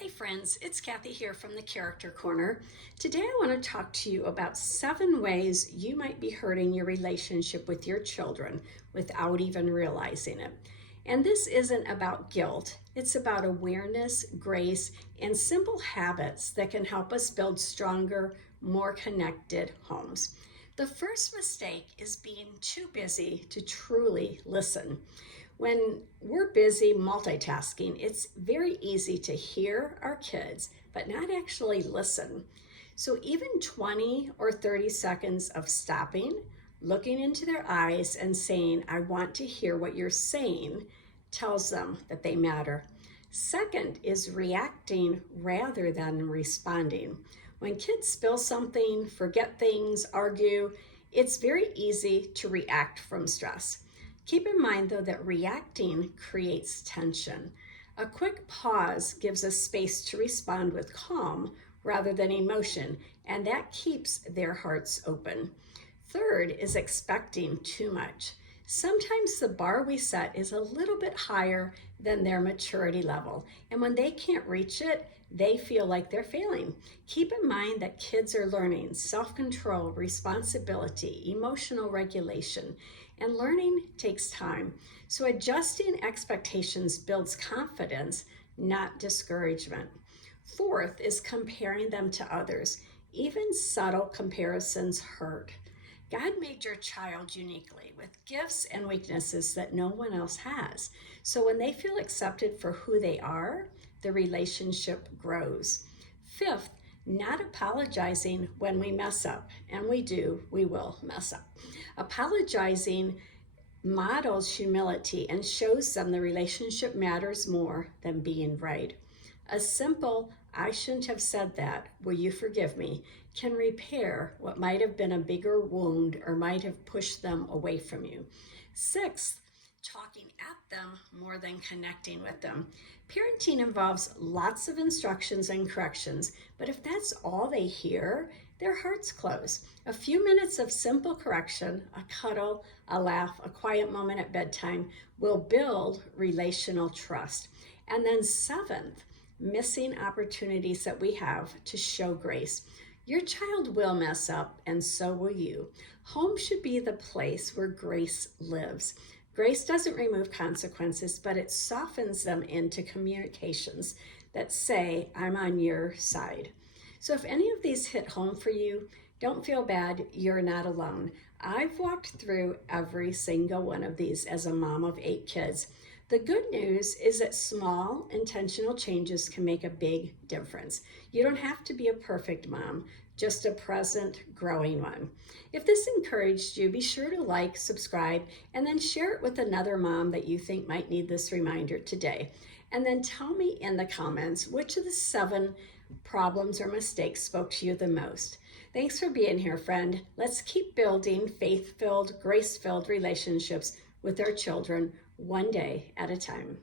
Hey friends, it's Kathy here from the Character Corner. Today I want to talk to you about 7 ways you might be hurting your relationship with your children without even realizing it. And this isn't about guilt, it's about awareness, grace, and simple habits that can help us build stronger, more connected homes. The first mistake is being too busy to truly listen. When we're busy multitasking, it's very easy to hear our kids, but not actually listen. So even 20 or 30 seconds of stopping, looking into their eyes and saying, I want to hear what you're saying, tells them that they matter. Second is reacting rather than responding. When kids spill something, forget things, argue, it's very easy to react from stress. Keep in mind, though, that reacting creates tension. A quick pause gives us space to respond with calm rather than emotion, and that keeps their hearts open. Third is expecting too much. Sometimes the bar we set is a little bit higher than their maturity level, and when they can't reach it, they feel like they're failing. Keep in mind that kids are learning self-control, responsibility, emotional regulation, and learning takes time. So adjusting expectations builds confidence, not discouragement. Fourth is comparing them to others. Even subtle comparisons hurt. God made your child uniquely with gifts and weaknesses that no one else has. So when they feel accepted for who they are, the relationship grows. Fifth, not apologizing when we mess up, and we will mess up. Apologizing models humility and shows them the relationship matters more than being right. A simple, I shouldn't have said that, will you forgive me, can repair what might have been a bigger wound or might have pushed them away from you. Sixth, talking at them more than connecting with them. Parenting involves lots of instructions and corrections, but if that's all they hear, their hearts close. A few minutes of simple correction, a cuddle, a laugh, a quiet moment at bedtime will build relational trust. And then seventh, missing opportunities that we have to show grace. Your child will mess up, and so will you. Home should be the place where grace lives. Grace doesn't remove consequences, but it softens them into communications that say, I'm on your side. So if any of these hit home for you, don't feel bad, you're not alone. I've walked through every single one of these as a mom of 8 kids. The good news is that small, intentional changes can make a big difference. You don't have to be a perfect mom, just a present, growing one. If this encouraged you, be sure to like, subscribe, and then share it with another mom that you think might need this reminder today. And then tell me in the comments which of the 7 problems or mistakes spoke to you the most. Thanks for being here, friend. Let's keep building faith-filled, grace-filled relationships with our children one day at a time.